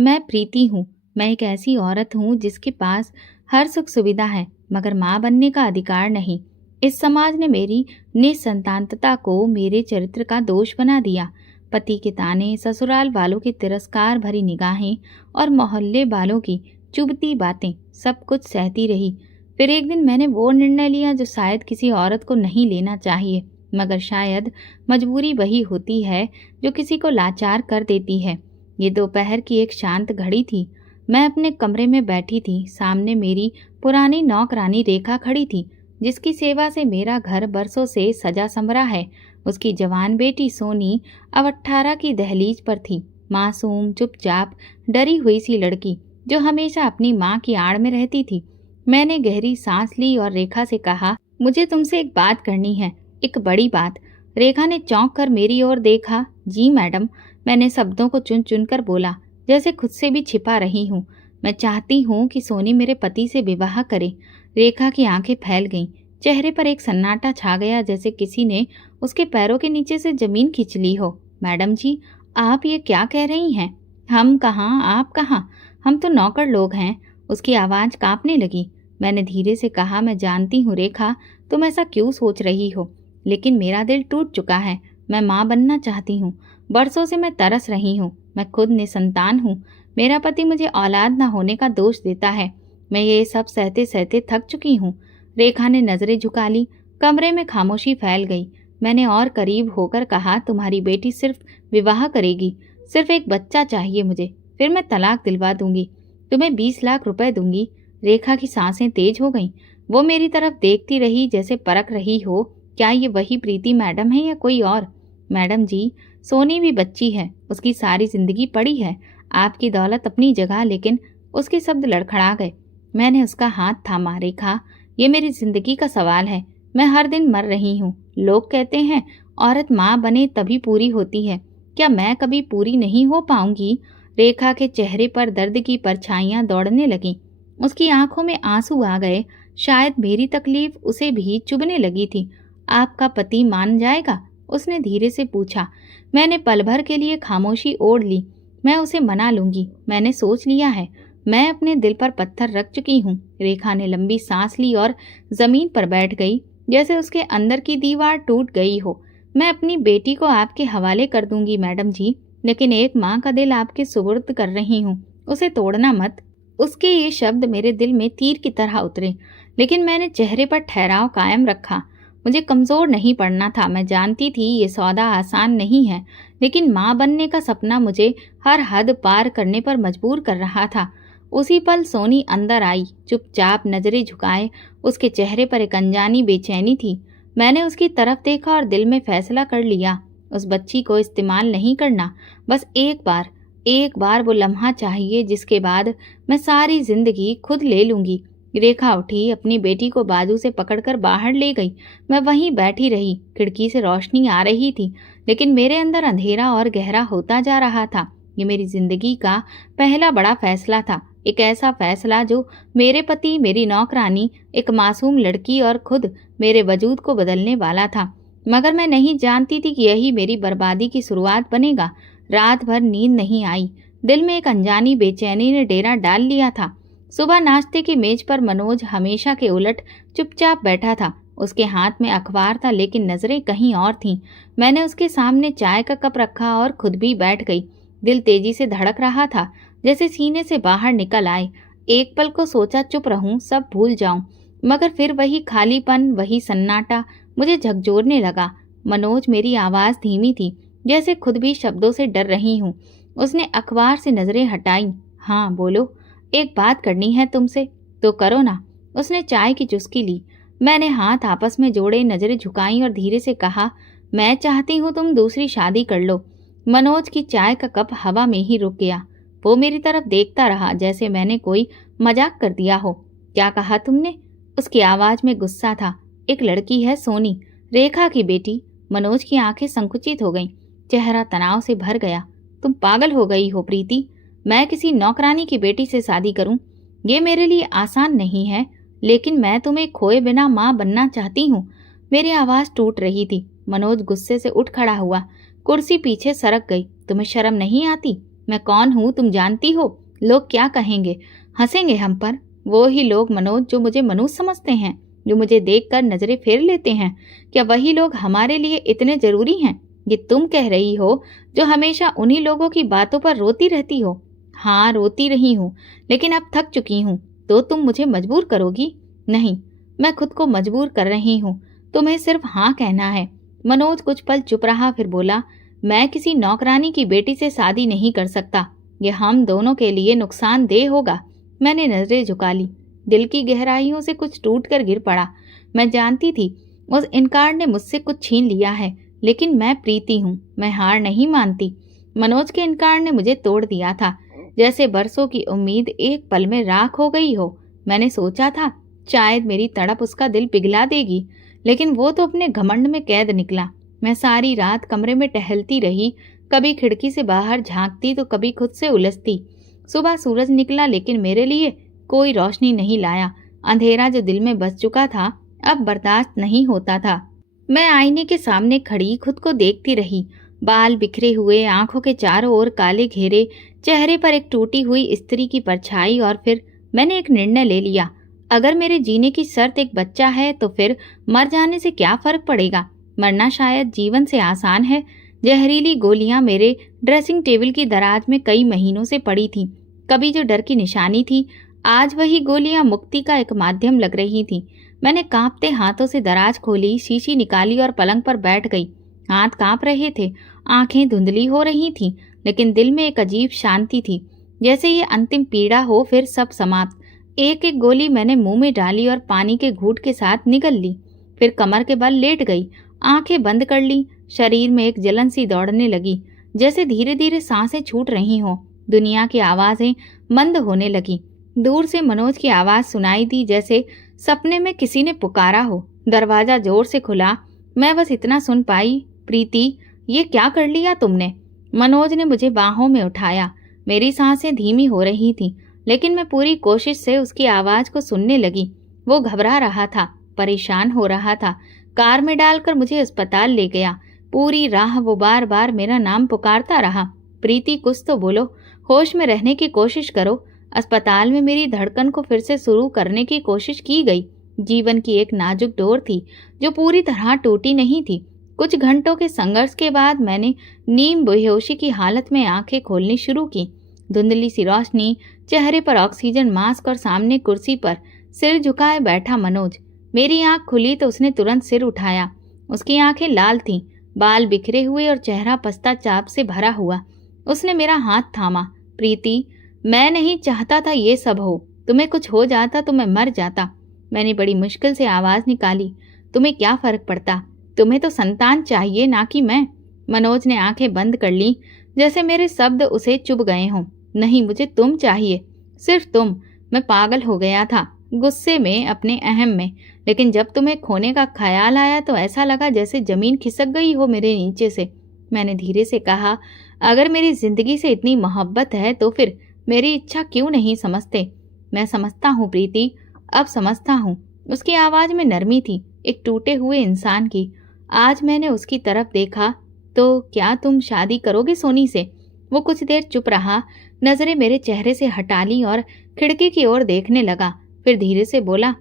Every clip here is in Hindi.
मैं प्रीति हूँ। मैं एक ऐसी औरत हूँ जिसके पास हर सुख सुविधा है, मगर माँ बनने का अधिकार नहीं। इस समाज ने मेरी निसंतानता को मेरे चरित्र का दोष बना दिया। पति के ताने, ससुराल वालों की तिरस्कार भरी निगाहें और मोहल्ले वालों की चुभती बातें, सब कुछ सहती रही। फिर एक दिन मैंने वो निर्णय लिया जो शायद किसी औरत को नहीं लेना चाहिए, मगर शायद मजबूरी वही होती है जो किसी को लाचार कर देती है। ये दोपहर की एक शांत घड़ी थी। मैं अपने कमरे में बैठी थी। सामने मेरी पुरानी नौकरानी रेखा खड़ी थी, जिसकी सेवा से मेरा घर बरसों से सजा संवरा है। उसकी जवान बेटी सोनी अब 18 की दहलीज पर थी। मासूम, चुपचाप, डरी हुई सी लड़की जो हमेशा अपनी माँ की आड़ में रहती थी। मैंने गहरी सांस ली और रेखा से कहा, मुझे तुमसे एक बात करनी है, एक बड़ी बात। रेखा ने चौंक कर मेरी ओर देखा। जी मैडम, मैंने शब्दों को चुन चुन कर बोला, जैसे खुद से भी छिपा रही हूँ। मैं चाहती हूँ कि सोनी मेरे पति से विवाह करे। रेखा की आंखें फैल गईं। चेहरे पर एक सन्नाटा छा गया, जैसे किसी ने उसके पैरों के नीचे से जमीन खींच ली हो। मैडम जी, आप ये क्या कह रही हैं? हम कहाँ, आप कहाँ? हम तो नौकर लोग हैं। उसकी आवाज़ कांपने लगी। मैंने धीरे से कहा, मैं जानती हूँ रेखा, तुम ऐसा क्यों सोच रही हो, लेकिन मेरा दिल टूट चुका है। मैं माँ बनना चाहती हूँ। बरसों से मैं तरस रही हूँ। मैं खुद निसंतान हूँ। मेरा पति मुझे औलाद न होने का दोष देता है। मैं ये सब सहते सहते थक चुकी हूँ। रेखा ने नजरें झुका ली। कमरे में खामोशी फैल गई। मैंने और करीब होकर कहा, तुम्हारी बेटी सिर्फ विवाह करेगी। सिर्फ एक बच्चा चाहिए मुझे, फिर मैं तलाक दिलवा दूंगी। तुम्हें 20 लाख रुपए दूंगी। रेखा की सांसें तेज हो गईं। वो मेरी तरफ देखती रही, जैसे परख रही हो, क्या ये वही प्रीति मैडम है या कोई और? मैडम जी, सोनी भी बच्ची है। उसकी सारी जिंदगी पड़ी है। आपकी दौलत अपनी जगह, लेकिन उसके शब्द लड़खड़ा गए। मैंने उसका हाथ थामा। रेखा, ये मेरी जिंदगी का सवाल है। मैं हर दिन मर रही हूँ। लोग कहते हैं औरत माँ बने तभी पूरी होती है। क्या मैं कभी पूरी नहीं हो पाऊंगी? रेखा के चेहरे पर दर्द की परछाइयां दौड़ने लगीं। उसकी आंखों में आंसू आ गए। शायद मेरी तकलीफ उसे भी चुभने लगी थी। आपका पति मान जाएगा? उसने धीरे से पूछा। मैंने पल भर के लिए खामोशी ओढ़ ली। मैं उसे मना लूंगी। मैंने सोच लिया है। मैं अपने दिल पर पत्थर रख चुकी हूँ। रेखा ने लंबी सांस ली और जमीन पर बैठ गई, जैसे उसके अंदर की दीवार टूट गई हो। मैं अपनी बेटी को आपके हवाले कर दूंगी मैडम जी, लेकिन एक माँ का दिल आपके सुपुर्द कर रही हूँ। उसे तोड़ना मत। उसके ये शब्द मेरे दिल में तीर की तरह उतरे, लेकिन मैंने चेहरे पर ठहराव कायम रखा। मुझे कमजोर नहीं पड़ना था। मैं जानती थी ये सौदा आसान नहीं है, लेकिन माँ बनने का सपना मुझे हर हद पार करने पर मजबूर कर रहा था। उसी पल सोनी अंदर आई, चुपचाप, नजरें झुकाए। उसके चेहरे पर एक अनजानी बेचैनी थी। मैंने उसकी तरफ देखा और दिल में फैसला कर लिया, उस बच्ची को इस्तेमाल नहीं करना। बस एक बार वो लम्हा चाहिए, जिसके बाद मैं सारी जिंदगी खुद ले लूंगी। रेखा उठी, अपनी बेटी को बाजू से पकड़कर बाहर ले गई। मैं वहीं बैठी रही। खिड़की से रोशनी आ रही थी, लेकिन मेरे अंदर अंधेरा और गहरा होता जा रहा था। ये मेरी जिंदगी का पहला बड़ा फैसला था। एक ऐसा फैसला जो मेरे पति, मेरी नौकरानी, एक मासूम लड़की और खुद मेरे वजूद को बदलने वाला था। मगर मैं नहीं जानती थी कि यही मेरी बर्बादी की शुरुआत बनेगा। रात भर नींद नहीं आई। दिल में एक अनजानी बेचैनी ने डेरा डाल लिया था। सुबह नाश्ते की मेज पर मनोज हमेशा के उलट चुपचाप बैठा था। उसके हाथ में अखबार था, लेकिन नजरें कहीं और थीं। मैंने उसके सामने चाय का कप रखा और खुद भी बैठ गई। दिल तेजी से धड़क रहा था, जैसे सीने से बाहर निकल आए। एक पल को सोचा चुप रहूं, सब भूल जाऊं, मगर फिर वही खालीपन, वही सन्नाटा मुझे झकझोरने लगा। मनोज, मेरी आवाज धीमी थी, जैसे खुद भी शब्दों से डर रही हूँ। उसने अखबार से नजरें हटाई। हाँ बोलो, एक बात करनी है तुमसे। तो करो ना। उसने चाय की चुस्की ली। मैंने हाथ आपस में जोड़े, नजरें झुकाई और धीरे से कहा, मैं चाहती हूँ तुम दूसरी शादी कर लो। मनोज की चाय का कप हवा में ही रुक गया। वो मेरी तरफ देखता रहा, जैसे मैंने कोई मजाक कर दिया हो। क्या कहा तुमने? उसकी आवाज में गुस्सा था। एक लड़की है सोनी, रेखा की बेटी। मनोज की आंखें संकुचित हो गईं। चेहरा तनाव से भर गया। तुम पागल हो गई हो प्रीति। मैं किसी नौकरानी की बेटी से शादी करूं? ये मेरे लिए आसान नहीं है, लेकिन मैं तुम्हें खोए बिना माँ बनना चाहती हूँ। मेरी आवाज टूट रही थी। मनोज गुस्से से उठ खड़ा हुआ। कुर्सी पीछे सरक गई। तुम्हें शर्म नहीं आती? मैं कौन हूँ तुम जानती हो? लोग क्या कहेंगे? हंसेंगे हम पर। वो ही लोग मनोज जो मुझे मनुष्य समझते हैं, जो मुझे देखकर नजरें फेर लेते हैं, क्या वही लोग हमारे लिए इतने जरूरी हैं? ये तुम कह रही हो जो हमेशा उन्हीं लोगों की बातों पर रोती रहती हो। हाँ, रोती रही हूँ, लेकिन अब थक चुकी हूँ। तो तुम मुझे मजबूर करोगी? नहीं, मैं खुद को मजबूर कर रही हूँ। तुम्हें सिर्फ हाँ कहना है। मनोज कुछ पल चुप रहा, फिर बोला, मैं किसी नौकरानी की बेटी से शादी नहीं कर सकता। ये हम दोनों के लिए नुकसानदेह होगा। मैंने नजरें झुका ली। दिल की गहराइयों से कुछ टूट कर गिर पड़ा। मैं जानती थी उस इनकार ने मुझसे कुछ छीन लिया है, लेकिन मैं प्रीति हूँ, मैं हार नहीं मानती। मनोज के इनकार ने मुझे तोड़ दिया था, जैसे बरसों की उम्मीद एक पल में राख हो गई हो। मैंने सोचा था शायद मेरी तड़प उसका दिल पिघला देगी, लेकिन वो तो अपने घमंड में कैद निकला। मैं सारी रात कमरे में टहलती रही, कभी खिड़की से बाहर झांकती तो कभी खुद से उलझती। सुबह सूरज निकला, लेकिन मेरे लिए कोई रोशनी नहीं लाया। अंधेरा जो दिल में बस चुका था अब बर्दाश्त नहीं होता था। मैं आईने के सामने खड़ी खुद को देखती रही। बाल बिखरे हुए, आंखों के चारों ओर काले घेरे, चेहरे पर एक टूटी हुई स्त्री की परछाई। और फिर मैंने एक निर्णय ले लिया। अगर मेरे जीने की शर्त एक बच्चा है तो फिर मर जाने से क्या फर्क पड़ेगा? मरना शायद जीवन से आसान है। जहरीली गोलियां मेरे ड्रेसिंग टेबल की दराज में कई महीनों से पड़ी थी। कभी जो डर की निशानी थी, आज वही गोलियां मुक्ति का एक माध्यम लग रही थी। मैंने कांपते हाथों से दराज खोली, शीशी निकाली और पलंग पर बैठ गई। हाथ कांप रहे थे, आंखें धुंधली हो रही थीं, लेकिन दिल में एक अजीब शांति थी, जैसे ये अंतिम पीड़ा हो, फिर सब समाप्त। एक एक गोली मैंने मुंह में डाली और पानी के घूंट के साथ निगल ली। फिर कमर के बल लेट गई, आंखें बंद कर ली। शरीर में एक जलन सी दौड़ने लगी, जैसे धीरे धीरे सांसें छूट रही हों। दुनिया की आवाजें मंद होने लगी। दूर से मनोज की आवाज सुनाई दी, जैसे सपने में किसी ने पुकारा हो। दरवाजा जोर से खुला। मैं बस इतना सुन पाई, प्रीति, ये क्या कर लिया तुमने? मनोज ने मुझे बाहों में उठाया। मेरी सांसें धीमी हो रही थीं, लेकिन मैं पूरी कोशिश से उसकी आवाज को सुनने लगी। वो घबरा रहा था, परेशान हो रहा था। कार में डालकर मुझे अस्पताल ले गया। पूरी राह वो बार बार मेरा नाम पुकारता रहा, प्रीति कुछ तो बोलो, होश में रहने की कोशिश करो। अस्पताल में मेरी धड़कन को फिर से शुरू करने की कोशिश की गई। जीवन की एक नाजुक डोर थी जो पूरी तरह टूटी नहीं थी। कुछ घंटों के संघर्ष के बाद मैंने नीम बेहोशी की हालत में आंखें खोलनी शुरू की। धुंधली सी रोशनी, चेहरे पर ऑक्सीजन मास्क और सामने कुर्सी पर सिर झुकाए बैठा मनोज। मेरी आंख खुली तो उसने तुरंत सिर उठाया। उसकी आंखें लाल थीं, बाल बिखरे हुए और चेहरा पश्चाताप से भरा हुआ। उसने मेरा हाथ थामा। प्रीति, मैं नहीं चाहता था ये सब हो। तुम्हें कुछ हो जाता तो मैं मर जाता। मैंने बड़ी मुश्किल से आवाज निकाली, तुम्हें क्या फर्क पड़ता? तुम्हें तो संतान चाहिए, ना कि मैं। मनोज ने आंखें बंद कर ली, जैसे मेरे शब्द उसे चुभ गए हों। नहीं, मुझे तुम चाहिए, सिर्फ तुम। मैं पागल हो गया था, गुस्से में, अपने अहम में। लेकिन जब तुम्हें खोने का ख्याल आया तो ऐसा लगा जैसे जमीन खिसक गई हो मेरे नीचे से। मैंने धीरे से कहा, अगर मेरी जिंदगी से इतनी मोहब्बत है तो फिर मेरी इच्छा क्यों नहीं समझते? मैं समझता हूँ प्रीति, अब समझता हूँ। उसकी आवाज में नरमी थी, एक टूटे हुए इंसान की। आज मैंने उसकी तरफ देखा। तो क्या तुम शादी करोगे सोनी से? वो कुछ देर चुप रहा, नजरें मेरे चेहरे से हटा ली और खिड़की की ओर देखने लगा। फिर धीरे से बोला,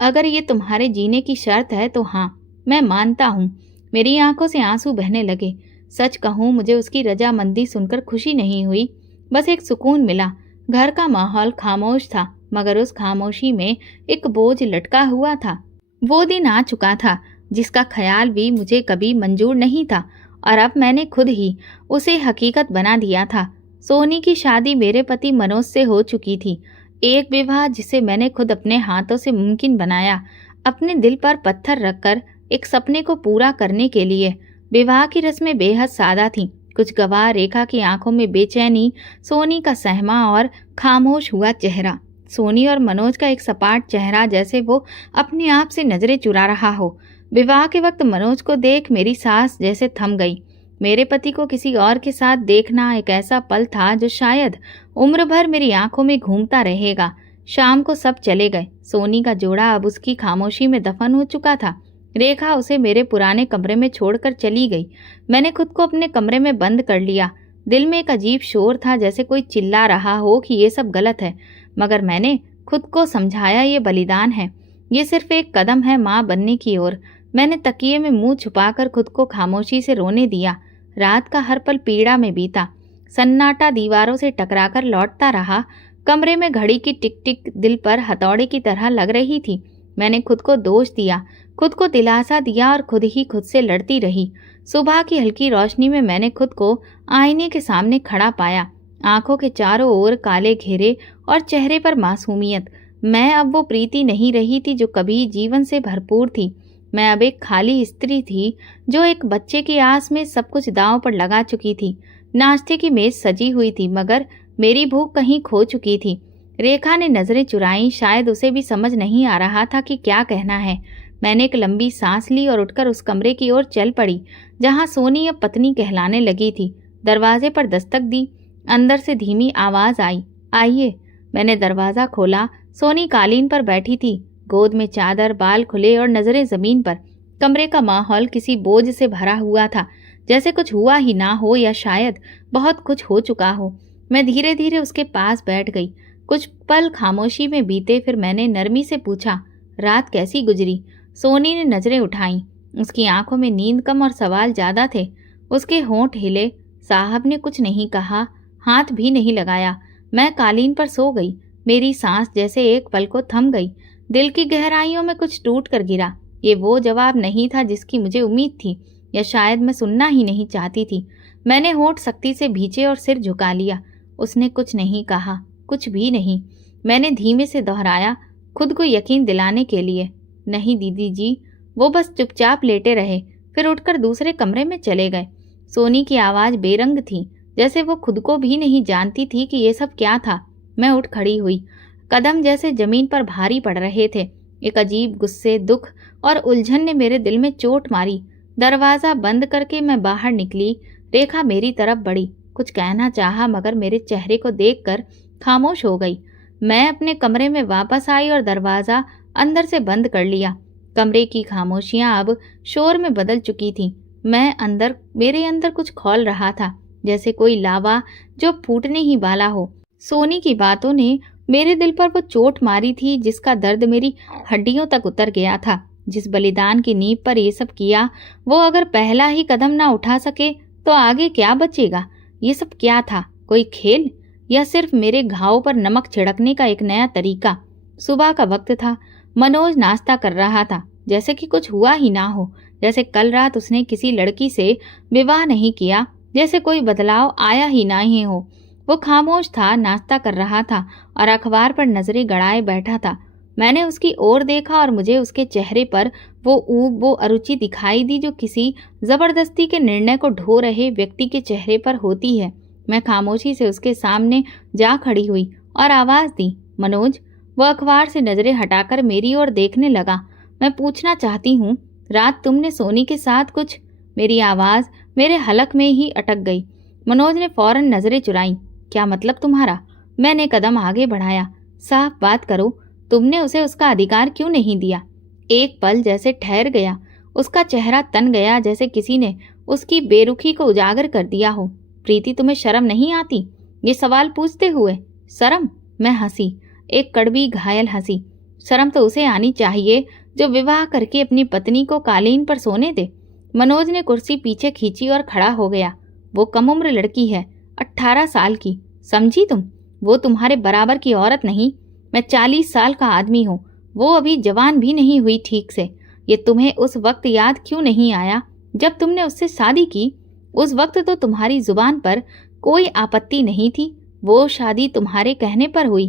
अगर ये तुम्हारे जीने की शर्त है तो हाँ, मैं मानता हूँ। मेरी आंखों से आंसू बहने लगे। सच कहूँ, मुझे उसकी रजामंदी सुनकर खुशी नहीं हुई, बस एक सुकून मिला। घर का माहौल खामोश था, मगर उस खामोशी में एक बोझ लटका हुआ था। वो दिन आ चुका था जिसका ख्याल भी मुझे कभी मंजूर नहीं था, और अब मैंने खुद ही उसे हकीकत बना दिया था। सोनी की शादी मेरे पति मनोज से हो चुकी थी। एक विवाह जिसे मैंने खुद अपने हाथों से मुमकिन बनाया, अपने दिल पर पत्थर रखकर एक सपने को पूरा करने के लिए। विवाह की रस्में बेहद सादा थीं। कुछ गवाह रेखा की आंखों में बेचैनी, सोनी का सहमा और खामोश हुआ चेहरा। सोनी और मनोज का एक सपाट चेहरा, जैसे वो अपने आप से नजरें चुरा रहा हो। विवाह के वक्त मनोज को देख मेरी सांस जैसे थम गई। मेरे पति को किसी और के साथ देखना एक ऐसा पल था जो शायद उम्र भर मेरी आंखों में घूमता रहेगा। शाम को सब चले गए। सोनी का जोड़ा अब उसकी खामोशी में दफन हो चुका था। रेखा उसे मेरे पुराने कमरे में छोड़कर चली गई। मैंने खुद को अपने कमरे में बंद कर लिया। दिल में एक अजीब शोर था, जैसे कोई चिल्ला रहा हो कि ये सब गलत है। मगर मैंने खुद को समझाया, ये बलिदान है, ये सिर्फ एक कदम है माँ बनने की ओर। मैंने तकिए में मुंह छुपाकर खुद को खामोशी से रोने दिया। रात का हर पल पीड़ा में बीता। सन्नाटा दीवारों से टकराकर लौटता रहा। कमरे में घड़ी की टिक टिक दिल पर हथौड़े की तरह लग रही थी। मैंने खुद को दोष दिया, खुद को दिलासा दिया और खुद ही खुद से लड़ती रही। सुबह की हल्की रोशनी में मैंने खुद को आईने के सामने खड़ा पाया। आंखों के चारों ओर काले घेरे और चेहरे पर मासूमियत। मैं अब वो प्रीति नहीं रही थी जो कभी जीवन से भरपूर थी। मैं अब एक खाली स्त्री थी जो एक बच्चे की आस में सब कुछ दांव पर लगा चुकी थी। नाश्ते की मेज सजी हुई थी, मगर मेरी भूख कहीं खो चुकी थी। रेखा ने नजरें चुराई। शायद उसे भी समझ नहीं आ रहा था कि क्या कहना है। मैंने एक लंबी सांस ली और उठकर उस कमरे की ओर चल पड़ी जहां सोनी अब पत्नी कहलाने लगी थी। दरवाजे पर दस्तक दी। अंदर से धीमी आवाज आई, आइए। मैंने दरवाजा खोला। सोनी कालीन पर बैठी थी, गोद में चादर, बाल खुले और नजरें जमीन पर। कमरे का माहौल किसी बोझ से भरा हुआ था, जैसे कुछ हुआ ही ना हो या शायद बहुत कुछ हो चुका हो। मैं धीरे धीरे उसके पास बैठ गई। कुछ पल खामोशी में बीते, फिर मैंने नरमी से पूछा, रात कैसी गुजरी? सोनी ने नजरें उठाईं। उसकी आंखों में नींद कम और सवाल ज्यादा थे। उसके होंठ हिले। साहब ने कुछ नहीं कहा, हाथ भी नहीं लगाया। मैं कालीन पर सो गई। मेरी सांस जैसे एक पल को थम गई। दिल की गहराइयों में कुछ टूट कर गिरा। ये वो जवाब नहीं था जिसकी मुझे उम्मीद थी, या शायद मैं सुनना ही नहीं चाहती थी। मैंने होंठ सख्ती से भींचे और सिर झुका लिया। उसने कुछ नहीं कहा, कुछ भी नहीं। मैंने धीमे से दोहराया, खुद को यकीन दिलाने के लिए, नहीं दीदी जी। वो बस चुपचाप लेटे रहे, फिर उठकर दूसरे कमरे में चले गए। सोनी की आवाज़ बेरंग थी, जैसे वो खुद को भी नहीं जानती थी कि ये सब क्या था। मैं उठ खड़ी हुई। कदम जैसे जमीन पर भारी पड़ रहे थे। एक अजीब गुस्से, दुख और उलझन ने मेरे दिल में चोट मारी। दरवाज़ा बंद करके मैं बाहर निकली। रेखा मेरी तरफ बढ़ी, कुछ कहना चाहा, मगर मेरे चेहरे को देखकर खामोश हो गई। मैं अपने कमरे में वापस आई और दरवाज़ा अंदर से बंद कर लिया। कमरे की खामोशियां अब शोर में बदल चुकी थीं। मेरे अंदर कुछ खौल रहा था, जैसे कोई लावा जो फूटने ही वाला हो। सोनी की बातों ने मेरे दिल पर वो चोट मारी थी जिसका दर्द मेरी हड्डियों तक उतर गया था। जिस बलिदान की नींव पर ये सब किया, वो अगर पहला ही कदम ना उठा सके तो आगे क्या बचेगा? ये सब क्या था? कोई खेल, या सिर्फ मेरे घाव पर नमक छिड़कने का एक नया तरीका? सुबह का वक्त था। मनोज नाश्ता कर रहा था, जैसे कि कुछ हुआ ही ना हो, जैसे कल रात उसने किसी लड़की से विवाह नहीं किया, जैसे कोई बदलाव आया ही ना ही हो। वो खामोश था, नाश्ता कर रहा था और अखबार पर नजरें गड़ाए बैठा था। मैंने उसकी ओर देखा और मुझे उसके चेहरे पर वो ऊब, वो अरुचि दिखाई दी जो किसी जबरदस्ती के निर्णय को ढो रहे व्यक्ति के चेहरे पर होती है। मैं खामोशी से उसके सामने जा खड़ी हुई और आवाज दी, मनोज। वो अखबार से नजरें हटाकर मेरी ओर देखने लगा। मैं पूछना चाहती हूँ, रात तुमने सोनी के साथ कुछ? मेरी आवाज मेरे हलक में ही अटक गई। मनोज ने फौरन नजरें चुराई। क्या मतलब तुम्हारा? मैंने कदम आगे बढ़ाया। साफ बात करो, तुमने उसे उसका अधिकार क्यों नहीं दिया? एक पल जैसे ठहर गया। उसका चेहरा तन गया, जैसे किसी ने उसकी बेरुखी को उजागर कर दिया हो। प्रीति, तुम्हें शर्म नहीं आती? ये सवाल पूछते हुए। शर्म? मैं हंसी, एक कड़वी घायल हंसी। शर्म तो उसे आनी चाहिए जो विवाह करके अपनी पत्नी को कालीन पर सोने दे। मनोज ने कुर्सी पीछे खींची और खड़ा हो गया। वो कम उम्र लड़की है, 18 साल की, समझी तुम? वो तुम्हारे बराबर की औरत नहीं। मैं 40 साल का आदमी हूँ, वो अभी जवान भी नहीं हुई ठीक से। ये तुम्हें उस वक्त याद क्यों नहीं आया जब तुमने उससे शादी की? उस वक्त तो तुम्हारी जुबान पर कोई आपत्ति नहीं थी। वो शादी तुम्हारे कहने पर हुई।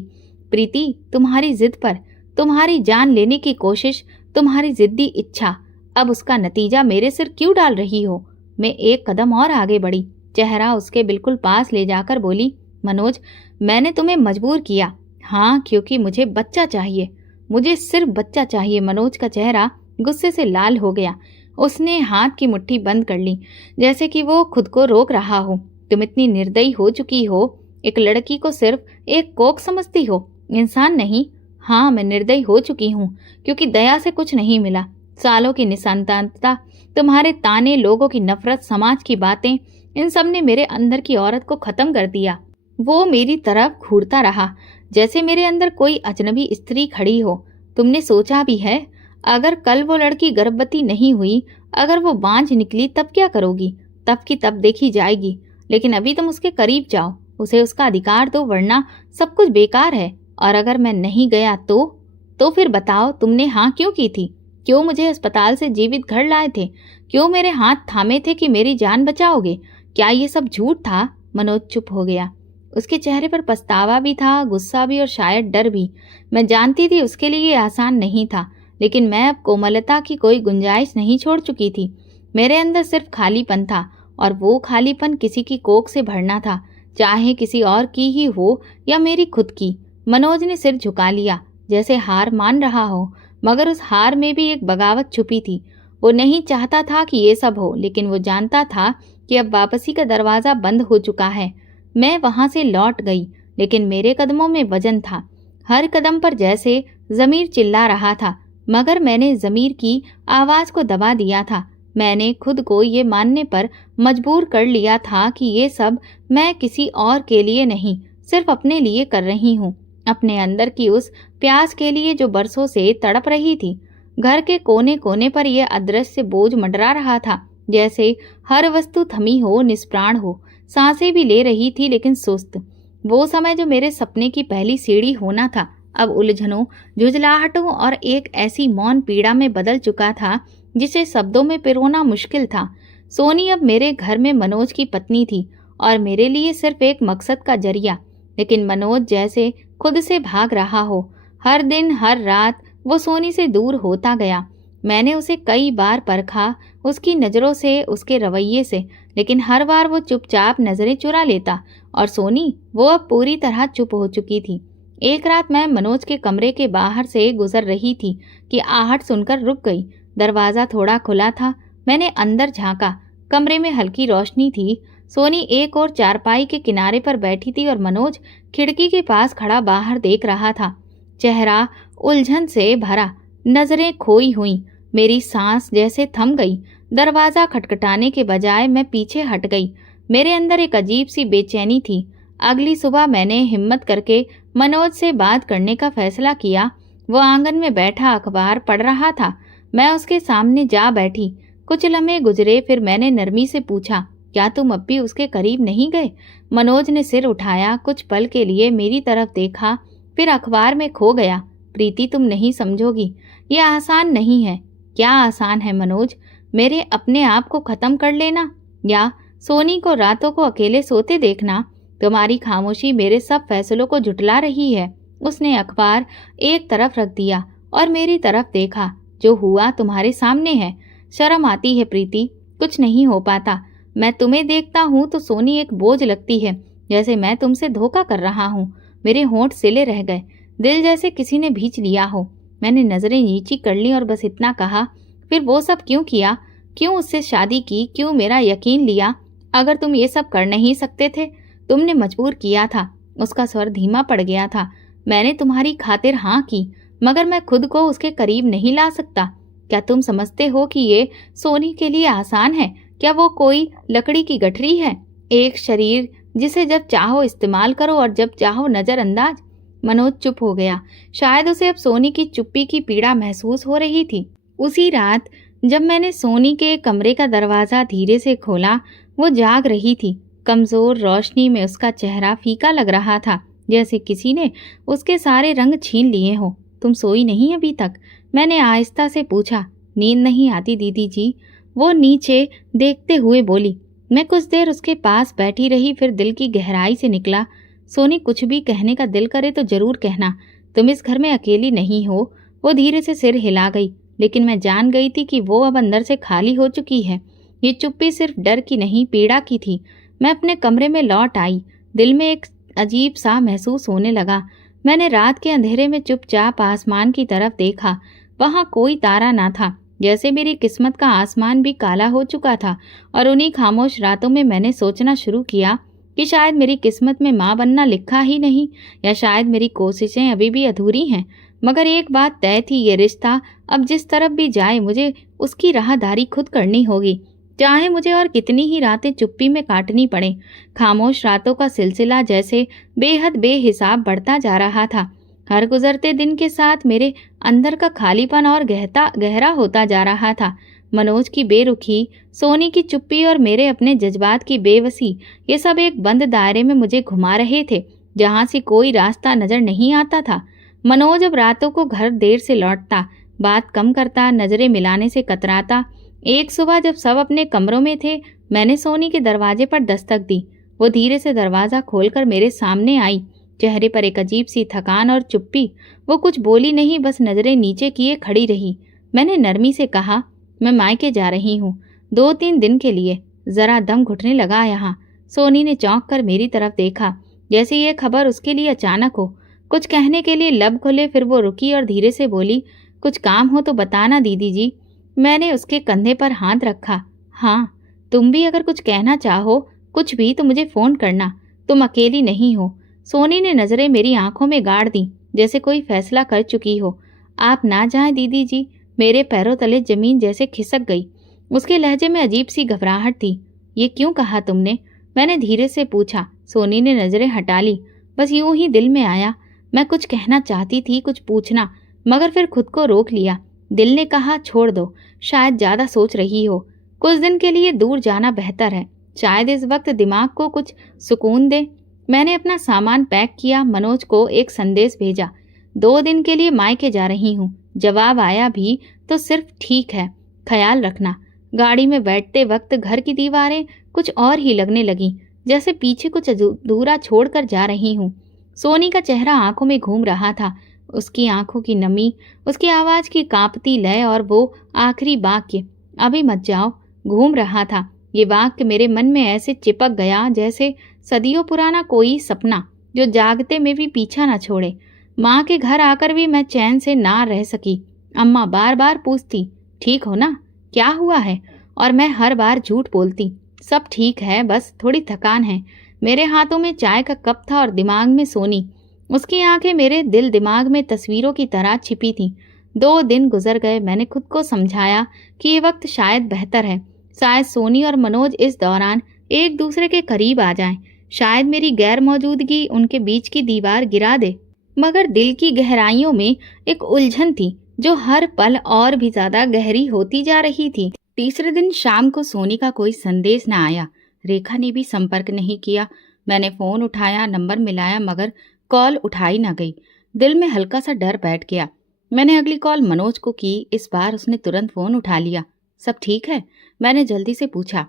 प्रीति, तुम्हारी जिद पर, तुम्हारी जान लेने की कोशिश, तुम्हारी जिद्दी इच्छा, अब उसका नतीजा मेरे सिर क्यों डाल रही हो? मैं एक कदम और आगे बढ़ी, चेहरा उसके बिल्कुल पास ले जाकर बोली, मनोज, मैंने तुम्हें मजबूर किया। हाँ, क्योंकि मुझे बच्चा चाहिए, मुझे सिर्फ बच्चा चाहिए। मनोज का चेहरा गुस्से से लाल हो गया। उसने हाथ की मुट्ठी बंद कर ली, जैसे कि वो खुद को रोक रहा हो। तुम इतनी निर्दयी हो चुकी हो, एक लड़की को सिर्फ एक कोख समझती हो, इंसान नहीं। हाँ, मैं निर्दयी हो चुकी हूँ, क्योंकि दया से कुछ नहीं मिला। सालों की निसंतानता, तुम्हारे ताने, लोगों की नफरत, समाज की बातें, इन सब ने मेरे अंदर की औरत को खत्म कर दिया। वो मेरी तरफ घूरता रहा, जैसे मेरे अंदर कोई अजनबी स्त्री खड़ी हो। तुमने सोचा भी है, अगर कल वो लड़की गर्भवती नहीं हुई, अगर वो बांझ निकली, तब क्या करोगी? तब की तब देखी जाएगी। लेकिन अभी तुम उसके करीब जाओ, उसे उसका अधिकार दो, वरना सब कुछ बेकार है। और अगर मैं नहीं गया तो फिर बताओ, तुमने हाँ क्यों की थी? क्यों मुझे अस्पताल से जीवित घर लाए थे? क्यों मेरे हाथ थामे थे कि मेरी जान बचाओगे? क्या ये सब झूठ था? मनोज चुप हो गया। उसके चेहरे पर पछतावा भी था, गुस्सा भी और शायद डर भी। मैं जानती थी उसके लिए ये आसान नहीं था, लेकिन मैं अब कोमलता की कोई गुंजाइश नहीं छोड़ चुकी थी। मेरे अंदर सिर्फ खालीपन था, और वो खालीपन किसी की कोख से भरना था, चाहे किसी और की ही हो या मेरी खुद की। मनोज ने सिर झुका लिया, जैसे हार मान रहा हो, मगर उस हार में भी एक बगावत छुपी थी। वो नहीं चाहता था कि ये सब हो, लेकिन वो जानता था कि अब वापसी का दरवाज़ा बंद हो चुका है। मैं वहां से लौट गई, लेकिन मेरे कदमों में वजन था। हर कदम पर जैसे ज़मीर चिल्ला रहा था, मगर मैंने ज़मीर की आवाज़ को दबा दिया था। मैंने खुद को ये मानने पर मजबूर कर लिया था कि ये सब मैं किसी और के लिए नहीं, सिर्फ अपने लिए कर रही हूँ, अपने अंदर की उस प्यास के लिए जो बरसों से तड़प रही थी। घर के कोने कोने पर यह अदृश्य बोझ मंडरा रहा था, जैसे हर वस्तु थमी हो, निष्प्राण हो। सांसें भी ले रही थी, लेकिन सुस्त। वो समय जो मेरे सपने की पहली सीढ़ी होना था, अब उलझनों, झुंझलाहटों और एक ऐसी मौन पीड़ा में बदल चुका था जिसे शब्दों में पिरोना मुश्किल था। सोनी अब मेरे घर में मनोज की पत्नी थी, और मेरे लिए सिर्फ एक मकसद का जरिया। लेकिन मनोज जैसे खुद से भाग रहा हो। हर दिन हर रात वो सोनी से दूर होता गया। मैंने उसे कई बार परखा, उसकी नज़रों से, उसके रवैये से, लेकिन हर बार वो चुपचाप नज़रें चुरा लेता। और सोनी, वो अब पूरी तरह चुप हो चुकी थी। एक रात मैं मनोज के कमरे के बाहर से गुजर रही थी कि आहट सुनकर रुक गई। दरवाज़ा थोड़ा खुला था। मैंने अंदर झांका। कमरे में हल्की रोशनी थी। सोनी एक और चारपाई के किनारे पर बैठी थी और मनोज खिड़की के पास खड़ा बाहर देख रहा था, चेहरा उलझन से भरा, नजरें खोई हुई। मेरी सांस जैसे थम गई। दरवाज़ा खटखटाने के बजाय मैं पीछे हट गई। मेरे अंदर एक अजीब सी बेचैनी थी। अगली सुबह मैंने हिम्मत करके मनोज से बात करने का फैसला किया। वो आंगन में बैठा अखबार पढ़ रहा था। मैं उसके सामने जा बैठी। कुछ लम्हे गुजरे, फिर मैंने नरमी से पूछा, क्या तुम अब भी उसके करीब नहीं गए? मनोज ने सिर उठाया, कुछ पल के लिए मेरी तरफ देखा, फिर अखबार में खो गया। प्रीति, तुम नहीं समझोगी, यह आसान नहीं है। क्या आसान है मनोज? मेरे अपने आप को खत्म कर लेना, या सोनी को रातों को अकेले सोते देखना? तुम्हारी खामोशी मेरे सब फैसलों को झुठला रही है। उसने अखबार एक तरफ रख दिया और मेरी तरफ देखा। जो हुआ तुम्हारे सामने है। शर्म आती है प्रीति, कुछ नहीं हो पाता। मैं तुम्हें देखता हूँ तो सोनी एक बोझ लगती है, जैसे मैं तुमसे धोखा कर रहा हूँ। मेरे होंठ सिले रह गए, दिल जैसे किसी ने भींच लिया हो। मैंने नजरें नीची कर ली और बस इतना कहा, फिर वो सब क्यों किया? क्यों उससे शादी की? क्यों मेरा यकीन लिया? अगर तुम ये सब कर नहीं सकते थे, तुमने मजबूर किया था। उसका स्वर धीमा पड़ गया था। मैंने तुम्हारी खातिर हाँ की, मगर मैं खुद को उसके करीब नहीं ला सकता। क्या तुम समझते हो कि ये सोनी के लिए आसान है? क्या वो कोई लकड़ी की गठरी है? एक शरीर जिसे जब चाहो इस्तेमाल करो और जब चाहो नजरअंदाज। मनोज चुप हो गया। शायद उसे अब सोनी की चुप्पी की पीड़ा महसूस हो रही थी। उसी रात जब मैंने सोनी के कमरे का दरवाज़ा धीरे से खोला, वो जाग रही थी। कमज़ोर रोशनी में उसका चेहरा फीका लग रहा था, जैसे किसी ने उसके सारे रंग छीन लिए हो। तुम सोई नहीं अभी तक? मैंने आहिस्ता से पूछा। नींद नहीं आती दीदी जी, वो नीचे देखते हुए बोली। मैं कुछ देर उसके पास बैठी रही, फिर दिल की गहराई से निकला, सोनी, कुछ भी कहने का दिल करे तो जरूर कहना। तुम इस घर में अकेली नहीं हो। वो धीरे से सिर हिला गई, लेकिन मैं जान गई थी कि वो अब अंदर से खाली हो चुकी है। ये चुप्पी सिर्फ डर की नहीं, पीड़ा की थी। मैं अपने कमरे में लौट आई। दिल में एक अजीब सा महसूस होने लगा। मैंने रात के अंधेरे में चुपचाप आसमान की तरफ देखा। वहाँ कोई तारा ना था, जैसे मेरी किस्मत का आसमान भी काला हो चुका था। और उन्हीं खामोश रातों में मैंने सोचना शुरू किया कि शायद मेरी किस्मत में माँ बनना लिखा ही नहीं, या शायद मेरी कोशिशें अभी भी अधूरी हैं। मगर एक बात तय थी, ये रिश्ता अब जिस तरफ भी जाए मुझे उसकी राहदारी खुद करनी होगी। चाहे मुझे और कितनी ही रातें चुप्पी में काटनी पड़े। खामोश रातों का सिलसिला जैसे बेहद बेहिसाब बढ़ता जा रहा था। हर गुजरते दिन के साथ मेरे अंदर का खालीपन और गहरा होता जा रहा था। मनोज की बेरुखी, सोनी की चुप्पी और मेरे अपने जज्बात की बेबसी, ये सब एक बंद दायरे में मुझे घुमा रहे थे, जहां से कोई रास्ता नजर नहीं आता था। मनोज अब रातों को घर देर से लौटता, बात कम करता, नजरें मिलाने से कतराता। एक सुबह जब सब अपने कमरों में थे, मैंने सोनी के दरवाजे पर दस्तक दी। वो धीरे से दरवाजा खोलकर मेरे सामने आई, चेहरे पर एक अजीब सी थकान और चुप्पी। वो कुछ बोली नहीं, बस नजरें नीचे किए खड़ी रही। मैंने नरमी से कहा, मैं मायके जा रही हूँ, 2-3 दिन के लिए। जरा दम घुटने लगा यहाँ। सोनी ने चौंक कर मेरी तरफ देखा, जैसे ये खबर उसके लिए अचानक हो। कुछ कहने के लिए लब खुले, फिर वो रुकी और धीरे से बोली, कुछ काम हो तो बताना दीदी जी। मैंने उसके कंधे पर हाथ रखा। हाँ, तुम भी अगर कुछ कहना चाहो, कुछ भी, तो मुझे फोन करना, तुम अकेली नहीं हो। सोनी ने नजरें मेरी आंखों में गाड़ दी, जैसे कोई फैसला कर चुकी हो। आप ना जाएं दीदी जी। मेरे पैरों तले जमीन जैसे खिसक गई। उसके लहजे में अजीब सी घबराहट थी। ये क्यों कहा तुमने? मैंने धीरे से पूछा। सोनी ने नजरें हटा ली। बस यूं ही दिल में आया। मैं कुछ कहना चाहती थी, कुछ पूछना, मगर फिर खुद को रोक लिया। दिल ने कहा, छोड़ दो, शायद ज्यादा सोच रही हो। कुछ दिन के लिए दूर जाना बेहतर है, शायद इस वक्त दिमाग को कुछ सुकून दे। मैंने अपना सामान पैक किया, मनोज को एक संदेश भेजा, 2 दिन के लिए मायके जा रही हूँ। जवाब आया भी तो सिर्फ ठीक है, ख्याल रखना। गाड़ी में बैठते वक्त घर की दीवारें कुछ और ही लगने लगी, जैसे पीछे कुछ अधूरा छोड़कर जा रही हूँ। सोनी का चेहरा आंखों में घूम रहा था, उसकी आंखों की नमी, उसकी आवाज की कांपती लय और वो आखिरी वाक्य, अभी मत जाओ, घूम रहा था। ये वाक्य मेरे मन में ऐसे चिपक गया जैसे सदियों पुराना कोई सपना, जो जागते में भी पीछा न छोड़े। माँ के घर आकर भी मैं चैन से ना रह सकी। अम्मा बार बार पूछती, ठीक हो ना, क्या हुआ है? और मैं हर बार झूठ बोलती, सब ठीक है, बस थोड़ी थकान है। मेरे हाथों में चाय का कप था और दिमाग में सोनी। उसकी आंखें मेरे दिल दिमाग में तस्वीरों की तरह छिपी थीं। 2 दिन गुजर गए। मैंने खुद को समझाया कि ये वक्त शायद बेहतर है। शायद सोनी और मनोज इस दौरान एक दूसरे के करीब आ जाएं। शायद मेरी गैर मौजूदगी उनके बीच की दीवार गिरा दे। मगर दिल की गहराइयों में एक उलझन थी, जो हर पल और भी ज्यादा गहरी होती जा रही थी। तीसरे दिन शाम को सोनी का कोई संदेश न आया। रेखा ने भी संपर्क नहीं किया। मैंने फोन उठाया, नंबर मिलाया, मगर कॉल उठाई न गई। दिल में हल्का सा डर बैठ गया। मैंने अगली कॉल मनोज को की। इस बार उसने तुरंत फोन उठा लिया। सब ठीक है? मैंने जल्दी से पूछा।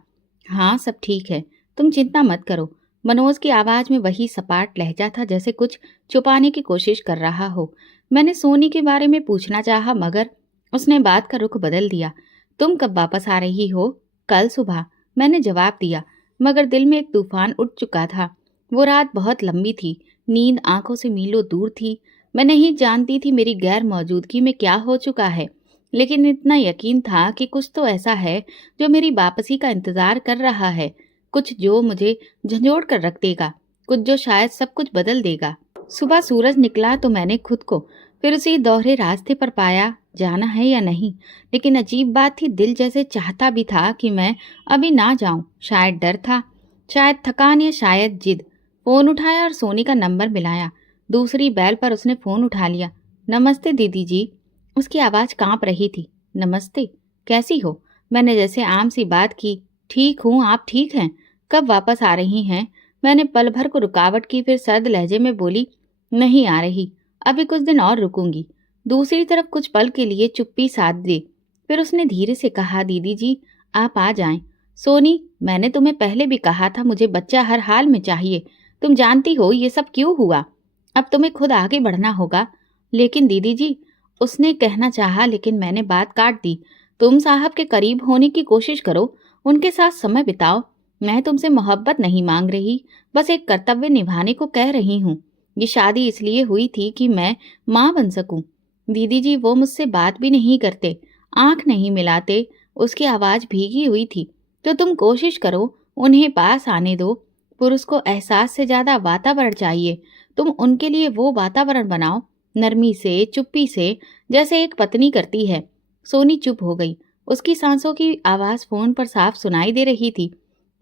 हाँ, सब ठीक है, तुम चिंता मत करो। मनोज की आवाज में वही सपाट लहजा था, जैसे कुछ छुपाने की कोशिश कर रहा हो। मैंने सोनी के बारे में पूछना चाहा, मगर उसने बात का रुख बदल दिया। तुम कब वापस आ रही हो? कल सुबह, मैंने जवाब दिया, मगर दिल में एक तूफान उठ चुका था। वो रात बहुत लंबी थी, नींद आंखों से मीलों दूर थी। मैं नहीं जानती थी मेरी गैर मौजूदगी में क्या हो चुका है, लेकिन इतना यकीन था कि कुछ तो ऐसा है जो मेरी वापसी का इंतजार कर रहा है, कुछ जो मुझे झंझोड़ कर रख देगा, कुछ जो शायद सब कुछ बदल देगा। सुबह सूरज निकला तो मैंने खुद को फिर उसी दोहरे रास्ते पर पाया, जाना है या नहीं। लेकिन अजीब बात थी, दिल जैसे चाहता भी था कि मैं अभी ना जाऊं। शायद डर था, शायद थकान, या शायद जिद। फोन उठाया और सोनी का नंबर मिलाया। दूसरी बैल पर उसने फोन उठा लिया। नमस्ते दीदी जी। उसकी आवाज कांप रही थी। नमस्ते, कैसी हो? मैंने जैसे आम सी बात की। ठीक हूँ, आप ठीक हैं? कब वापस आ रही हैं? मैंने पल भर को रुकावट की, फिर सर्द लहजे में बोली, नहीं आ रही, अभी कुछ दिन और रुकूंगी। दूसरी तरफ कुछ पल के लिए चुप्पी साध दी। फिर उसने धीरे से कहा, दीदी जी आप आ जाएं। सोनी, मैंने तुम्हें पहले भी कहा था, मुझे बच्चा हर हाल में चाहिए। तुम जानती हो ये सब क्यों हुआ। अब तुम्हें खुद आगे बढ़ना होगा। लेकिन दीदी जी, उसने कहना चाहा, लेकिन मैंने बात काट दी। तुम साहब के करीब होने की कोशिश करो, उनके साथ समय बिताओ। मैं तुमसे मोहब्बत नहीं मांग रही, बस एक कर्तव्य निभाने को कह रही हूँ। ये शादी इसलिए हुई थी कि मैं माँ बन सकूं। दीदी जी, वो मुझसे बात भी नहीं करते, आंख नहीं मिलाते, उसकी आवाज भीगी हुई थी। तो तुम कोशिश करो, उन्हें पास आने दो। पुरुष को एहसास से ज्यादा वातावरण चाहिए। तुम उनके लिए वो वातावरण बनाओ, नरमी से, चुप्पी से, जैसे एक पत्नी करती है। सोनी चुप हो गई। उसकी सांसों की आवाज़ फ़ोन पर साफ सुनाई दे रही थी।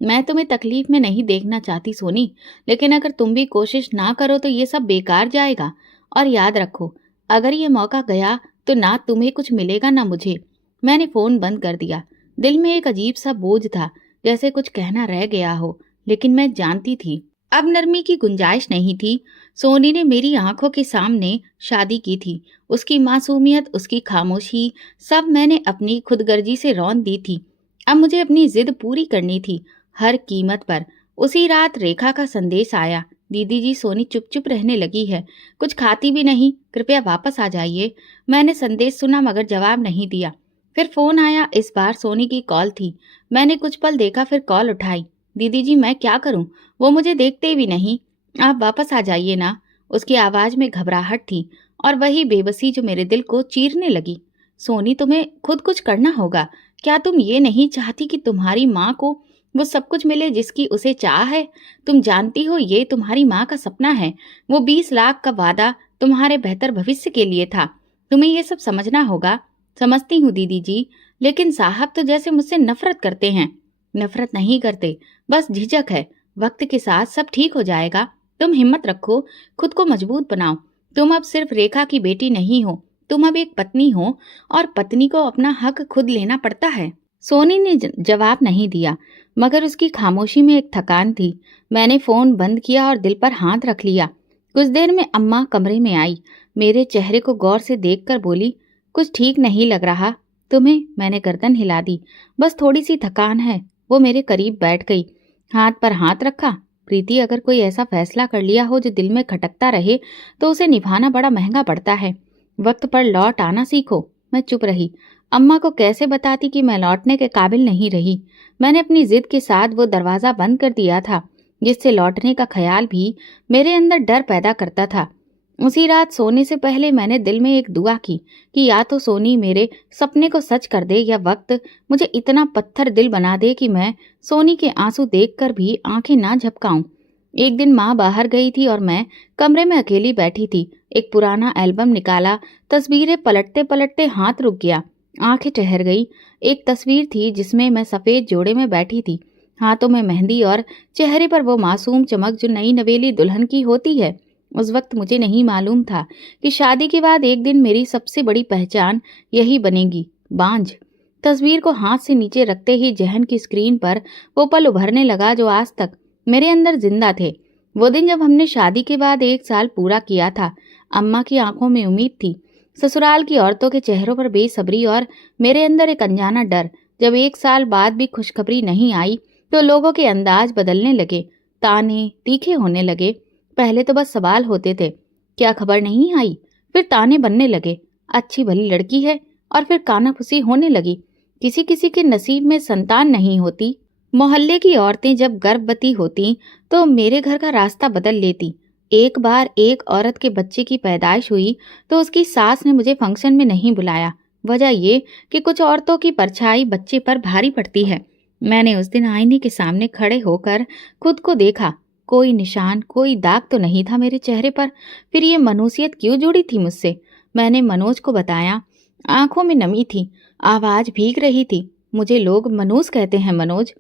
मैं तुम्हें तकलीफ में नहीं देखना चाहती सोनी, लेकिन अगर तुम भी कोशिश ना करो तो ये सब बेकार जाएगा। और याद रखो, अगर ये मौका गया तो ना तुम्हें कुछ मिलेगा ना मुझे। मैंने फ़ोन बंद कर दिया। दिल में एक अजीब सा बोझ था, जैसे कुछ कहना रह गया हो, लेकिन मैं जानती थी अब नरमी की गुंजाइश नहीं थी। सोनी ने मेरी आंखों के सामने शादी की थी। उसकी मासूमियत, उसकी खामोशी, सब मैंने अपनी खुदगर्जी से रौंद दी थी। अब मुझे अपनी जिद पूरी करनी थी, हर कीमत पर। उसी रात रेखा का संदेश आया, दीदी जी सोनी चुप चुप रहने लगी है, कुछ खाती भी नहीं, कृपया वापस आ जाइए। मैंने संदेश सुना मगर जवाब नहीं दिया। फिर फोन आया, इस बार सोनी की कॉल थी। मैंने कुछ पल देखा, फिर कॉल उठाई। दीदी जी मैं क्या करूं, वो मुझे देखते भी नहीं, आप वापस आ जाइए ना। उसकी आवाज में घबराहट थी और वही बेबसी जो मेरे दिल को चीरने लगी। सोनी तुम्हें खुद कुछ करना होगा। क्या तुम ये नहीं चाहती कि तुम्हारी माँ को वो सब कुछ मिले जिसकी उसे चाह है? तुम जानती हो ये तुम्हारी माँ का सपना है। वो 20 लाख का वादा तुम्हारे बेहतर भविष्य के लिए था। तुम्हें ये सब समझना होगा। समझती हूँ दीदी जी, लेकिन साहब तो जैसे मुझसे नफरत करते हैं। नफरत नहीं करते, बस झिझक है। वक्त के साथ सब ठीक हो जाएगा। तुम हिम्मत रखो, खुद को मजबूत बनाओ। तुम अब सिर्फ रेखा की बेटी नहीं हो, तुम अब एक पत्नी हो, और पत्नी को अपना हक खुद लेना पड़ता है। सोनी ने जवाब नहीं दिया, मगर उसकी खामोशी में एक थकान थी। मैंने फोन बंद किया और दिल पर हाथ रख लिया। कुछ देर में अम्मा कमरे में आई। मेरे चेहरे को गौर से देखकर बोली, कुछ ठीक नहीं लग रहा तुम्हें? मैंने गर्दन हिला दी। बस थोड़ी सी थकान है। वो मेरे करीब बैठ गई, हाथ पर हाथ रखा। प्रीति, अगर कोई ऐसा फैसला कर लिया हो जो दिल में खटकता रहे तो उसे निभाना बड़ा महंगा पड़ता है। वक्त पर लौट आना सीखो। मैं चुप रही। अम्मा को कैसे बताती कि मैं लौटने के काबिल नहीं रही। मैंने अपनी जिद के साथ वो दरवाज़ा बंद कर दिया था जिससे लौटने का ख्याल भी मेरे अंदर डर पैदा करता था। उसी रात सोने से पहले मैंने दिल में एक दुआ की कि या तो सोनी मेरे सपने को सच कर दे, या वक्त मुझे इतना पत्थर दिल बना दे कि मैं सोनी के आंसू देखकर भी आंखें ना झपकाऊं। एक दिन माँ बाहर गई थी और मैं कमरे में अकेली बैठी थी। एक पुराना एल्बम निकाला, तस्वीरें पलटते पलटते हाथ रुक गया, आंखें ठहर गई। एक तस्वीर थी जिसमें मैं सफेद जोड़े में बैठी थी, हाथों में मेहंदी और चेहरे पर वो मासूम चमक जो नई नवेली दुल्हन की होती है। उस वक्त मुझे नहीं मालूम था कि शादी के बाद एक दिन मेरी सबसे बड़ी पहचान यही बनेगी, बांझ। तस्वीर को हाथ से नीचे रखते ही जहन की स्क्रीन पर वो पल उभरने लगा जो आज तक मेरे अंदर जिंदा थे। वो दिन जब हमने शादी के बाद 1 साल पूरा किया था। अम्मा की आंखों में उम्मीद थी, ससुराल की औरतों के चेहरों पर बेसब्री और मेरे अंदर एक अनजाना डर। जब 1 साल बाद भी खुशखबरी नहीं आई तो लोगों के अंदाज बदलने लगे, ताने तीखे होने लगे। पहले तो बस सवाल होते थे, क्या खबर नहीं आई? फिर ताने बनने लगे, अच्छी भली लड़की है। और फिर कानाफूसी होने लगी, किसी किसी के नसीब में संतान नहीं होती। मोहल्ले की औरतें जब गर्भवती होती तो मेरे घर का रास्ता बदल लेती। एक बार एक औरत के बच्चे की पैदाइश हुई तो उसकी सास ने मुझे फंक्शन में नहीं बुलाया। वजह ये कि कुछ औरतों की परछाई बच्चे पर भारी पड़ती है। मैंने उस दिन आईने के सामने खड़े होकर खुद को देखा। कोई निशान, कोई दाग तो नहीं था मेरे चेहरे पर। फिर ये मनुष्यत क्यों जुड़ी थी मुझसे? मैंने मनोज को बताया। आंखों में नमी थी, आवाज भीग रही थी। मुझे लोग मनोज कहते हैं। मनोज,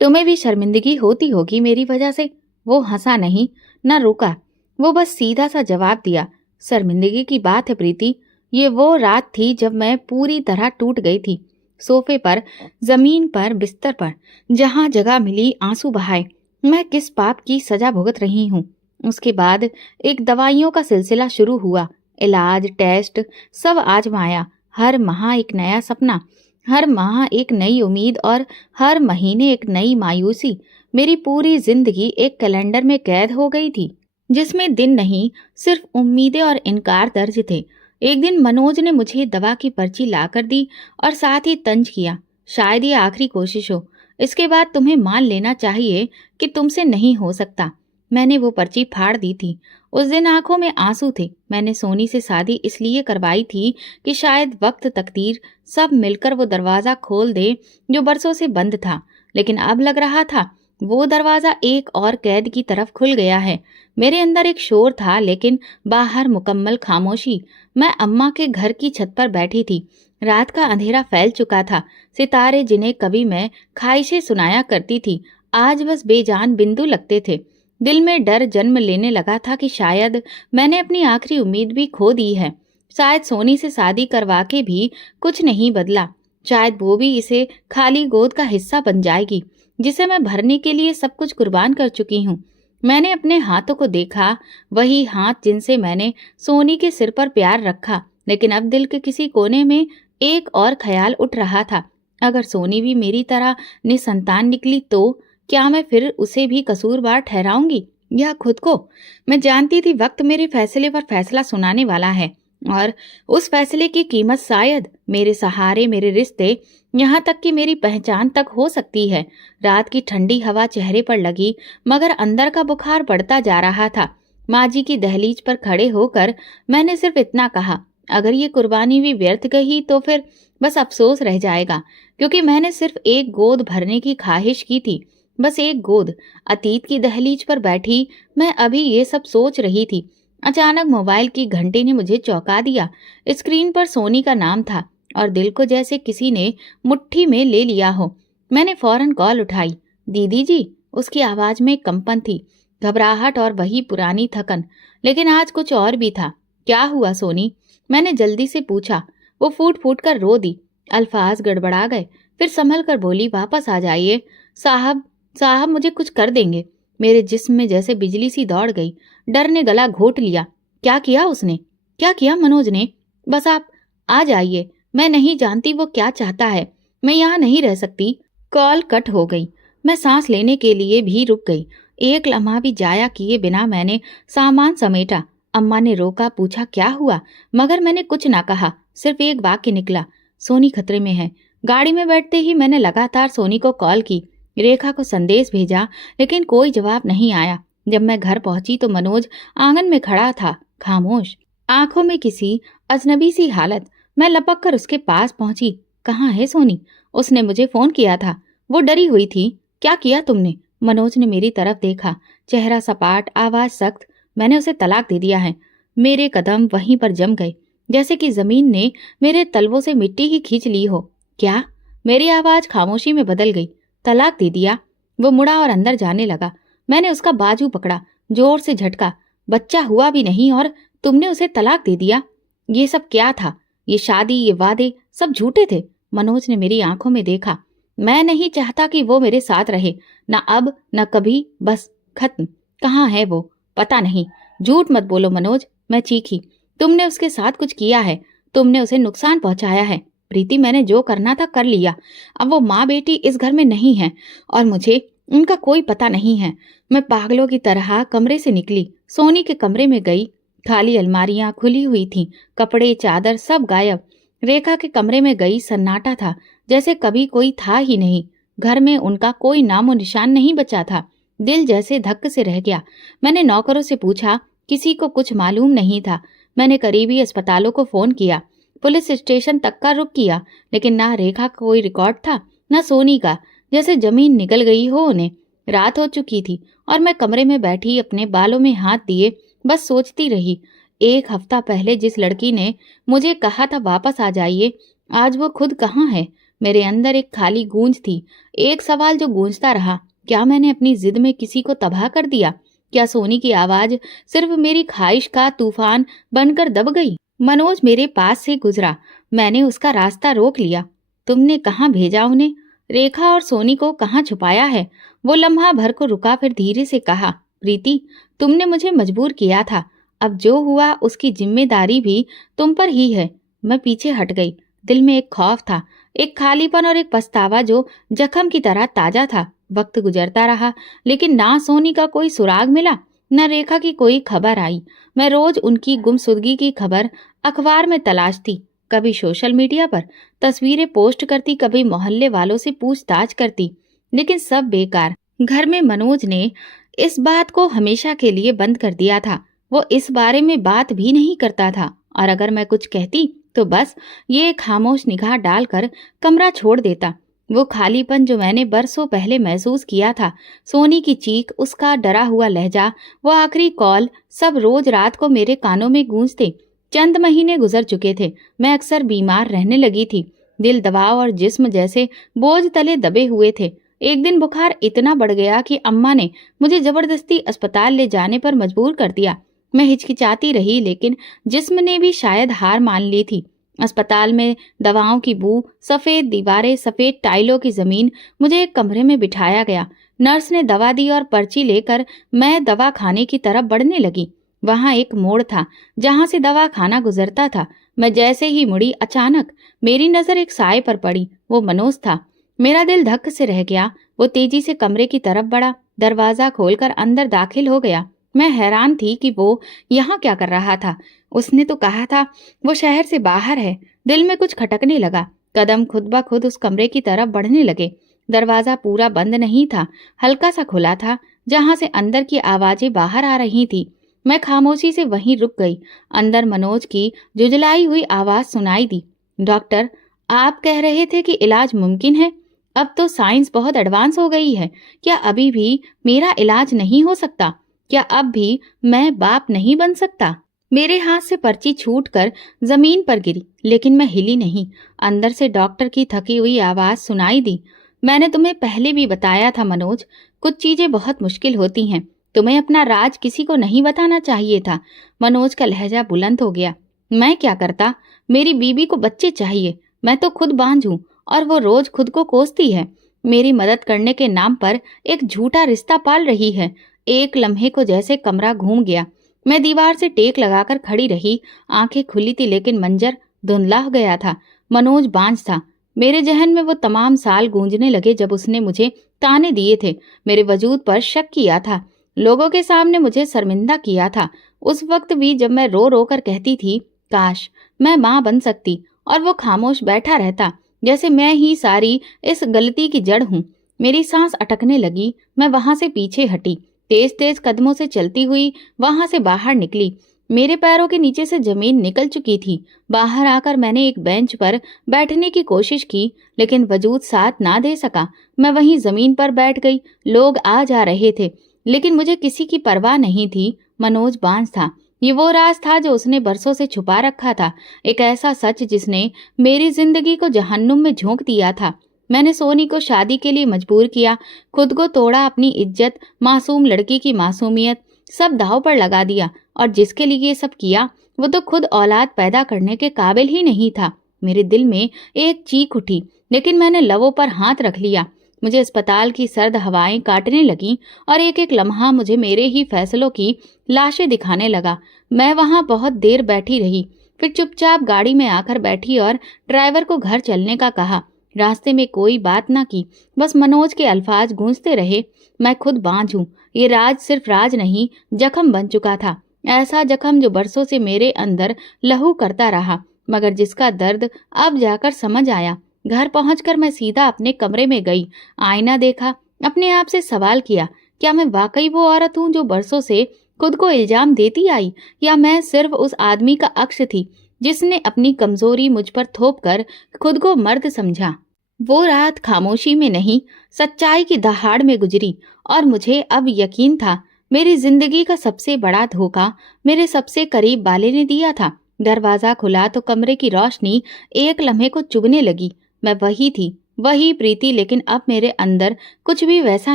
तुम्हें भी शर्मिंदगी होती होगी मेरी वजह से। वो हंसा नहीं, न रुका। वो बस सीधा सा जवाब दिया, शर्मिंदगी की बात है प्रीति, ये वो रात थी जब मैं पूरी तरह टूट गई थी। सोफे पर, जमीन पर, बिस्तर पर, जहां जगह मिली आंसू बहाए। मैं किस पाप की सजा भुगत रही हूँ। उसके बाद एक दवाइयों का सिलसिला शुरू हुआ। इलाज, टेस्ट, सब आजमाया। हर माह एक नया सपना, हर माह एक नई उम्मीद और हर महीने एक नई मायूसी। मेरी पूरी जिंदगी एक कैलेंडर में कैद हो गई थी जिसमें दिन नहीं, सिर्फ उम्मीदें और इनकार दर्ज थे। एक दिन मनोज ने मुझे दवा की पर्ची लाकर दी और साथ ही तंज किया, शायद ये आखिरी कोशिश हो, इसके बाद तुम्हें मान लेना चाहिए कि तुमसे नहीं हो सकता। मैंने वो पर्ची फाड़ दी थी। उस दिन आंखों में आंसू थे। मैंने सोनी से शादी इसलिए करवाई थी कि शायद वक्त, तकदीर सब मिलकर वो दरवाज़ा खोल दे जो बरसों से बंद था। लेकिन अब लग रहा था वो दरवाज़ा एक और कैद की तरफ खुल गया है। मेरे अंदर एक शोर था, लेकिन बाहर मुकम्मल खामोशी। मैं अम्मा के घर की छत पर बैठी थी। रात का अंधेरा फैल चुका था। सितारे जिन्हें कभी मैं ख्वाहिशें सुनाया करती थी, आज बस बेजान बिंदु लगते थे। दिल में डर जन्म लेने लगा था कि शायद मैंने अपनी आखिरी उम्मीद भी खो दी है। शायद सोनी से शादी करवा के भी कुछ नहीं बदला। शायद वो भी इसे खाली गोद का हिस्सा बन जाएगी, जिसे मैं भरने के लिए सब कुछ कुर्बान कर चुकी हूँ। मैंने अपने हाथों को देखा, वही हाथ जिनसे मैंने सोनी के सिर पर प्यार रखा। लेकिन अब दिल के किसी कोने में एक और ख्याल उठ रहा था, अगर सोनी भी मेरी तरह निसंतान निकली तो क्या मैं फिर उसे भी कसूरवार ठहराऊंगी या खुद को? मैं जानती थी वक्त मेरे फैसले पर फैसला सुनाने वाला है, और उस फैसले की कीमत शायद मेरे सहारे, मेरे रिश्ते, यहाँ तक कि मेरी पहचान तक हो सकती है। रात की ठंडी हवा चेहरे पर लगी, मगर अंदर का बुखार बढ़ता जा रहा था। माँ जी की दहलीज पर खड़े होकर मैंने सिर्फ इतना कहा, अगर ये कुर्बानी भी व्यर्थ गई तो फिर बस अफसोस रह जाएगा, क्योंकि मैंने सिर्फ एक गोद भरने की ख्वाहिश की थी, बस एक गोद। अतीत की दहलीज पर बैठी मैं अभी ये सब सोच रही थी। अचानक मोबाइल की घंटी ने मुझे चौंका दिया। स्क्रीन पर सोनी का नाम था और दिल को जैसे किसी ने मुट्ठी में ले लिया हो। मैंने फौरन कॉल उठाई। दीदी जी, उसकी आवाज में कंपन थी, घबराहट और वही पुरानी थकन। लेकिन आज कुछ और भी था। क्या हुआ सोनी? मैंने जल्दी से पूछा। वो फूट फूट कर रो दी। अल्फाज गड़बड़ा गए। फिर संभल कर बोली, वापस आ जाइए साहब, साहब मुझे कुछ कर देंगे। मेरे जिस्म में जैसे बिजली सी दौड़ गई। डर ने गला घोट लिया। क्या किया उसने? क्या किया मनोज ने? बस आप आ जाइए। मैं नहीं जानती वो क्या चाहता है। मैं यहाँ नहीं रह सकती। कॉल कट हो गई। मैं सांस लेने के लिए भी रुक गई। एक लम्हा भी जाया किए बिना मैंने सामान समेटा। अम्मा ने रोका, पूछा क्या हुआ, मगर मैंने कुछ ना कहा। सिर्फ एक वाक्य निकला, सोनी खतरे में है। गाड़ी में बैठते ही मैंने लगातार सोनी को कॉल की, रेखा को संदेश भेजा, लेकिन कोई जवाब नहीं आया। जब मैं घर पहुंची तो मनोज आंगन में खड़ा था, खामोश, आंखों में किसी अजनबी सी हालत। मैं लपक कर उसके पास पहुंची। कहाँ है सोनी? उसने मुझे फोन किया था। वो डरी हुई थी। क्या किया तुमने? मनोज ने मेरी तरफ देखा, चेहरा सपाट, आवाज सख्त। मैंने उसे तलाक दे दिया है। मेरे कदम वहीं पर जम गए, जैसे कि जमीन ने मेरे तलवों से मिट्टी ही खींच ली हो। क्या? मेरी आवाज खामोशी में बदल गई। तलाक दे दिया? वो मुड़ा और अंदर जाने लगा। मैंने उसका बाजू पकड़ा, जोर से झटका। बच्चा हुआ भी नहीं और तुमने उसे तलाक दे दिया? ये सब क्या था? ये शादी, ये वादे सब झूठे थे। मनोज ने मेरी आंखों में देखा। मैं नहीं चाहता कि वो मेरे साथ रहे, ना अब ना कभी, बस खत्म। कहाँ है वो? पता नहीं। झूठ मत बोलो मनोज, मैं चीखी। तुमने उसके साथ कुछ किया है, तुमने उसे नुकसान पहुंचाया है। प्रीति, मैंने जो करना था कर लिया। अब वो माँ बेटी इस घर में नहीं है और मुझे उनका कोई पता नहीं है। मैं पागलों की तरह कमरे से निकली, सोनी के कमरे में गई। खाली अलमारियां खुली हुई थीं, कपड़े चादर सब गायब। रेखा के कमरे में गई, सन्नाटा था, जैसे कभी कोई था ही नहीं। घर में उनका कोई नामो निशान नहीं बचा था। दिल जैसे धक्क से रह गया। मैंने नौकरों से पूछा, किसी को कुछ मालूम नहीं था। मैंने करीबी अस्पतालों को फोन किया, पुलिस स्टेशन तक का रुख किया, लेकिन ना रेखा का कोई रिकॉर्ड था, ना सोनी का। जैसे जमीन निगल गई हो उन्हें। रात हो चुकी थी और मैं कमरे में बैठी अपने बालों में हाथ दिए बस सोचती रही। एक हफ्ता पहले जिस लड़की ने मुझे कहा था वापस आ जाइए, आज वो खुद कहाँ है? मेरे अंदर एक खाली गूंज थी, एक सवाल जो गूंजता रहा, क्या मैंने अपनी जिद में किसी को तबाह कर दिया? क्या सोनी की आवाज सिर्फ मेरी ख्वाहिश का तूफान बनकर दब गई? मनोज मेरे पास से गुजरा। मैंने उसका रास्ता रोक लिया। तुमने कहाँ भेजा उन्हें? रेखा और सोनी को कहाँ छुपाया है? वो लम्हा भर को रुका, फिर धीरे से कहा, प्रीति, तुमने मुझे मजबूर किया था। अब जो हुआ उसकी जिम्मेदारी भी तुम पर ही है। मैं पीछे हट गई। दिल में एक खौफ था, एक खालीपन और एक पछतावा जो जख्म की तरह ताजा था। वक्त गुजरता रहा, लेकिन ना सोनी का कोई सुराग मिला, न रेखा की कोई खबर आई। मैं रोज उनकी गुमशुदगी की खबर अखबार में तलाशती, कभी सोशल मीडिया पर तस्वीरें पोस्ट करती, कभी मोहल्ले वालों से पूछताछ करती, लेकिन सब बेकार। घर में मनोज ने इस बात को हमेशा के लिए बंद कर दिया था। वो इस बारे में बात भी नहीं करता था, और अगर मैं कुछ कहती तो बस ये खामोश निगाह डालकर कमरा छोड़ देता। वो खालीपन जो मैंने बरसों पहले महसूस किया था, सोनी की चीख, उसका डरा हुआ लहजा, वो आखिरी कॉल, सब रोज रात को मेरे कानों में गूंजते। चंद महीने गुजर चुके थे। मैं अक्सर बीमार रहने लगी थी। दिल दबाव और जिस्म जैसे बोझ तले दबे हुए थे। एक दिन बुखार इतना बढ़ गया कि अम्मा ने मुझे जबरदस्ती अस्पताल ले जाने पर मजबूर कर दिया। मैं हिचकिचाती रही, लेकिन जिस्म ने भी शायद हार मान ली थी। अस्पताल में दवाओं की बू, सफेद दीवारें, सफेद टाइलों की जमीन। मुझे एक कमरे में बिठाया गया। नर्स ने दवा दी और पर्ची लेकर मैं दवा खाने की तरफ बढ़ने लगी। वहां एक मोड़ था जहां से दवा खाना गुजरता था। मैं जैसे ही मुड़ी, अचानक मेरी नजर एक साए पर पड़ी। वो मनोज था। मेरा दिल धक्क से रह गया। वो तेजी से कमरे की तरफ बढ़ा, दरवाजा खोलकर अंदर दाखिल हो गया। मैं हैरान थी कि वो यहाँ क्या कर रहा था। उसने तो कहा था वो शहर से बाहर है। दिल में कुछ खटकने लगा। कदम खुद ब खुद उस कमरे की तरफ बढ़ने लगे। दरवाजा पूरा बंद नहीं था, हल्का सा खुला था, जहां से अंदर की आवाजें बाहर आ रही थी। मैं खामोशी से वहीं रुक गई। अंदर मनोज की जुजलाई हुई आवाज सुनाई दी। डॉक्टर, आप कह रहे थे कि इलाज मुमकिन है। अब तो साइंस बहुत एडवांस हो गई है। क्या अभी भी मेरा इलाज नहीं हो सकता? क्या अब भी मैं बाप नहीं बन सकता? मेरे हाथ से पर्ची छूटकर जमीन पर गिरी, लेकिन मैं हिली नहीं। अंदर से डॉक्टर की थकी हुई आवाज सुनाई दी। मैंने तुम्हें पहले भी बताया था मनोज, कुछ चीजें बहुत मुश्किल होती हैं। तुम्हें अपना राज किसी को नहीं बताना चाहिए था। मनोज का लहजा बुलंद हो गया। मैं क्या करता? मेरी बीबी को बच्चे चाहिए। मैं तो खुद बांझ हूं और वो रोज खुद को कोसती है। मेरी मदद करने के नाम पर एक झूठा रिश्ता पाल रही है। एक लम्हे को जैसे कमरा घूम गया। मैं दीवार से टेक लगाकर खड़ी रही। आंखें खुली थी, लेकिन मंजर धुंधला हो गया था। मनोज बांझ था। मेरे जहन में वो तमाम साल गूंजने लगे जब उसने मुझे ताने दिए थे, मेरे वजूद पर शक किया था, लोगों के सामने मुझे शर्मिंदा किया था। उस वक्त भी जब मैं रो रो कर कहती थी काश मैं माँ बन सकती, और वो खामोश बैठा रहता, जैसे मैं ही सारी इस गलती की जड़ हूँ। मेरी सांस अटकने लगी। मैं वहां से पीछे हटी, तेज तेज कदमों से चलती हुई वहां से बाहर निकली। मेरे पैरों के नीचे से जमीन निकल चुकी थी। बाहर आकर मैंने एक बेंच पर बैठने की कोशिश की, लेकिन वजूद साथ ना दे सका। मैं वहीं जमीन पर बैठ गई। लोग आ जा रहे थे, लेकिन मुझे किसी की परवाह नहीं थी। मनोज बांझ था। ये वो राज था जो उसने बरसों से छुपा रखा था, एक ऐसा सच जिसने मेरी जिंदगी को जहन्नुम में झोंक दिया था। मैंने सोनी को शादी के लिए मजबूर किया, खुद को तोड़ा, अपनी इज्जत, मासूम लड़की की मासूमियत, सब दांव पर लगा दिया। और जिसके लिए ये सब किया, वो तो खुद औलाद पैदा करने के काबिल ही नहीं था। मेरे दिल में एक चीख उठी, लेकिन मैंने लबों पर हाथ रख लिया। मुझे अस्पताल की सर्द हवाएं काटने लगीं और एक एक लम्हा मुझे मेरे ही फैसलों की लाशें दिखाने लगा। मैं वहां बहुत देर बैठी रही, फिर चुपचाप गाड़ी में आकर बैठी और ड्राइवर को घर चलने का कहा। रास्ते में कोई बात ना की, बस मनोज के अल्फाज गूंजते रहे। मैं खुद बांझ हूँ। ये राज सिर्फ राज नहीं, जख्म बन चुका था। ऐसा जख्म जो बरसों से मेरे अंदर लहू करता रहा, मगर जिसका दर्द अब जाकर समझ आया। घर पहुंचकर मैं सीधा अपने कमरे में गई। आईना देखा, अपने आप से सवाल किया, क्या मैं वाकई वो औरत हूँ जो बरसों से खुद को इल्जाम देती आई, या मैं सिर्फ उस आदमी का अक्स थी जिसने अपनी कमजोरी मुझ पर थोप कर खुद को मर्द समझा। वो रात खामोशी में नहीं, सच्चाई की दहाड़ में गुजरी, और मुझे अब यकीन था मेरी जिंदगी का सबसे बड़ा धोखा मेरे सबसे करीब वाले ने दिया था। दरवाजा खुला तो कमरे की रोशनी एक लम्हे को चुभने लगी। मैं वही थी, वही प्रीति, लेकिन अब मेरे अंदर कुछ भी वैसा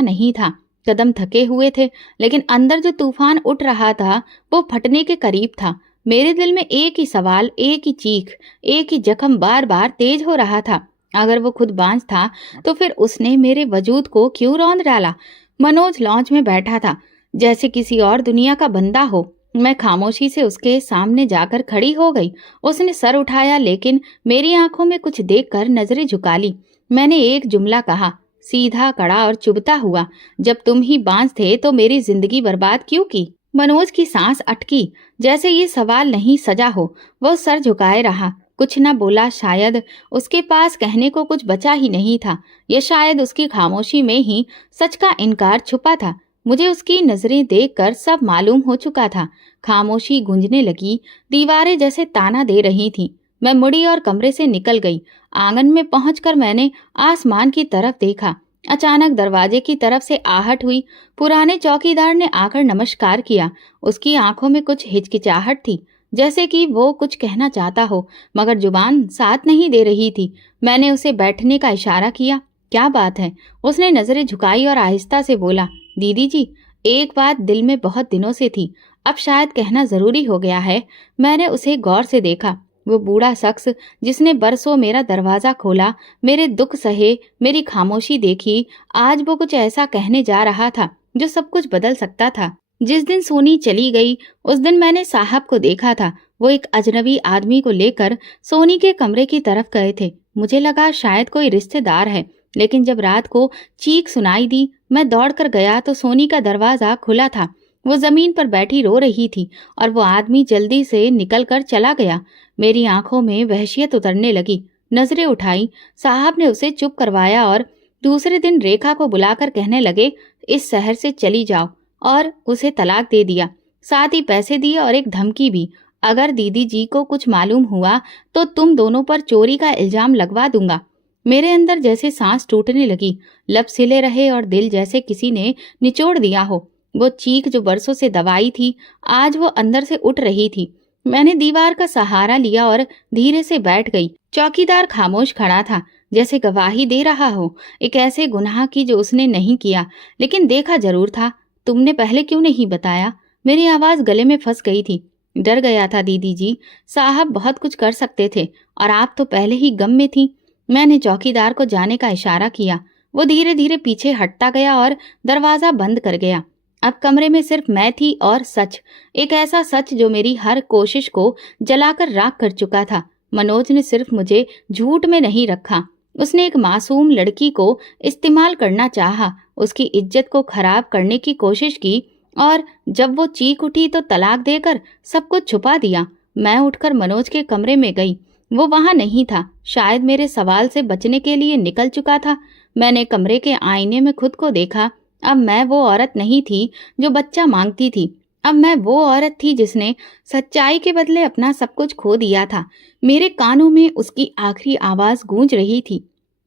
नहीं था। कदम थके हुए थे, लेकिन अंदर जो तूफान उठ रहा था वो फटने के करीब था। मेरे दिल में एक ही सवाल, एक ही चीख, एक ही जख्म बार बार तेज हो रहा था। अगर वो खुद बांझ था तो फिर उसने मेरे वजूद को क्यों रौंद डाला? मनोज लॉन्च में बैठा था, जैसे किसी और दुनिया का बंदा हो। मैं खामोशी से उसके सामने जाकर खड़ी हो गई। उसने सर उठाया, लेकिन मेरी आंखों में कुछ देखकर नजरें झुका ली। मैंने एक जुमला कहा, सीधा, कड़ा और चुभता हुआ, जब तुम ही बांझ थे तो मेरी जिंदगी बर्बाद क्यों की? मनोज की सांस अटकी, जैसे ये सवाल नहीं सजा हो। वो सर झुकाए रहा, कुछ न बोला। शायद उसके पास कहने को कुछ बचा ही नहीं था, या शायद उसकी खामोशी में ही सच का इनकार छुपा था। मुझे उसकी नजरें देखकर सब मालूम हो चुका था। खामोशी गूंजने लगी, दीवारें जैसे ताना दे रही थीं। मैं मुड़ी और कमरे से निकल गई। आंगन में पहुंचकर मैंने आसमान की तरफ देखा। अचानक दरवाजे की तरफ से आहट हुई। पुराने चौकीदार ने आकर नमस्कार किया। उसकी आंखों में कुछ हिचकिचाहट थी। जैसे कि वो कुछ कहना चाहता हो, मगर जुबान साथ नहीं दे रही थी। मैंने उसे बैठने का इशारा किया। क्या बात है? उसने नजरें झुकाई और आहिस्ता से बोला, दीदी जी, एक बात दिल में बहुत दिनों से थी, अब शायद कहना जरूरी हो गया है। मैंने उसे गौर से देखा। वो बूढ़ा शख्स जिसने बरसों मेरा दरवाजा खोला, मेरे दुख सहे, मेरी खामोशी देखी, आज वो कुछ ऐसा कहने जा रहा था जो सब कुछ बदल सकता था। जिस दिन सोनी चली गई, उस दिन मैंने साहब को देखा था। वो एक अजनबी आदमी को लेकर सोनी के कमरे की तरफ गए थे। मुझे लगा शायद कोई रिश्तेदार है, लेकिन जब रात को चीख सुनाई दी, मैं दौड़कर गया तो सोनी का दरवाजा खुला था। वो जमीन पर बैठी रो रही थी और वो आदमी जल्दी से निकलकर चला गया। मेरी आंखों में वहशियत उतरने लगी। नजरें उठाई, साहब ने उसे चुप करवाया और दूसरे दिन रेखा को बुलाकर कहने लगे, इस शहर से चली जाओ, और उसे तलाक दे दिया। साथ ही पैसे दिए और एक धमकी भी, अगर दीदी जी को कुछ मालूम हुआ तो तुम दोनों पर चोरी का इल्जाम लगवा दूंगा। मेरे अंदर जैसे सांस टूटने लगी, लब सिले रहे और दिल जैसे किसी ने निचोड़ दिया हो। वो चीख जो बरसों से दबाई थी, आज वो अंदर से उठ रही थी। मैंने दीवार का सहारा लिया और धीरे से बैठ गई। चौकीदार खामोश खड़ा था, जैसे गवाही दे रहा हो एक ऐसे गुनाह की जो उसने नहीं किया, लेकिन देखा जरूर था। तुमने पहले क्यों नहीं बताया? मेरी आवाज गले में फंस गई थी। डर गया था दीदी जी, साहब बहुत कुछ कर सकते थे और आप तो पहले ही गम में थी। मैंने चौकीदार को जाने का इशारा किया। वो धीरे धीरे पीछे हटता गया और दरवाजा बंद कर गया। अब कमरे में सिर्फ मैं थी और सच, एक ऐसा सच जो मेरी हर कोशिश को जलाकर राख कर चुका था। मनोज ने सिर्फ मुझे झूठ में नहीं रखा, उसने एक मासूम लड़की को इस्तेमाल करना चाहा, उसकी इज्जत को खराब करने की कोशिश की, और जब वो चीख उठी तो तलाक देकर सब कुछ छुपा दिया। मैं उठकर मनोज के कमरे में गई। वो वहां नहीं था, शायद मेरे सवाल से बचने के लिए निकल चुका था। मैंने कमरे के आईने में खुद को देखा। अब मैं वो औरत नहीं थी जो बच्चा मांगती थी। अब मैं वो औरत थी जिसने सच्चाई के बदले अपना सब कुछ खो दिया था। मेरे कानों में उसकी आखिरी आवाज गूंज रही थी,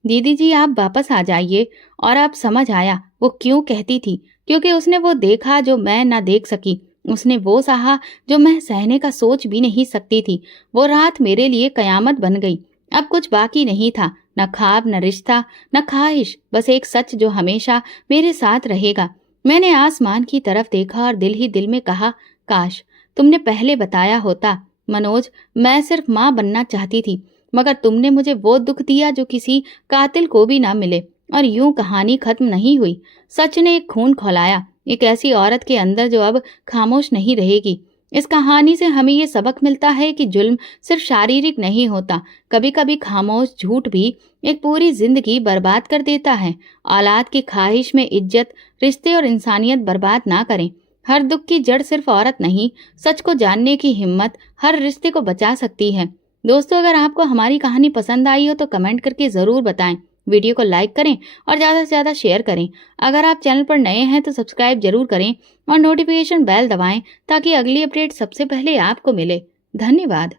दीदी जी आप वापस आ जाइए। और अब समझ आया वो क्यों कहती थी, क्योंकि उसने वो देखा जो मैं ना देख सकी। उसने वो सहा जो मैं सहने का सोच भी नहीं सकती थी। वो रात मेरे लिए कयामत बन गई। अब कुछ बाकी नहीं था, न ख्वाब, न रिश्ता, न ख्वाहिश, बस एक सच जो हमेशा मेरे साथ रहेगा। मैंने आसमान की तरफ देखा और दिल ही दिल में कहा, काश तुमने पहले बताया होता। मनोज, मैं सिर्फ माँ बनना चाहती थी, मगर तुमने मुझे वो दुख दिया जो किसी कातिल को भी ना मिले। और यूं कहानी खत्म नहीं हुई। सच ने एक खून खौलाया, एक ऐसी औरत के अंदर जो अब खामोश नहीं रहेगी। इस कहानी से हमें ये सबक मिलता है कि जुल्म सिर्फ शारीरिक नहीं होता, कभी कभी खामोश झूठ भी एक पूरी जिंदगी बर्बाद कर देता है। औलाद की ख्वाहिश में इज्जत, रिश्ते और इंसानियत बर्बाद ना करें। हर दुख की जड़ सिर्फ औरत नहीं, सच को जानने की हिम्मत हर रिश्ते को बचा सकती है। दोस्तों, अगर आपको हमारी कहानी पसंद आई हो तो कमेंट करके ज़रूर बताएं। वीडियो को लाइक करें और ज़्यादा से ज़्यादा शेयर करें। अगर आप चैनल पर नए हैं तो सब्सक्राइब जरूर करें और नोटिफिकेशन बेल दबाएं ताकि अगली अपडेट सबसे पहले आपको मिले। धन्यवाद।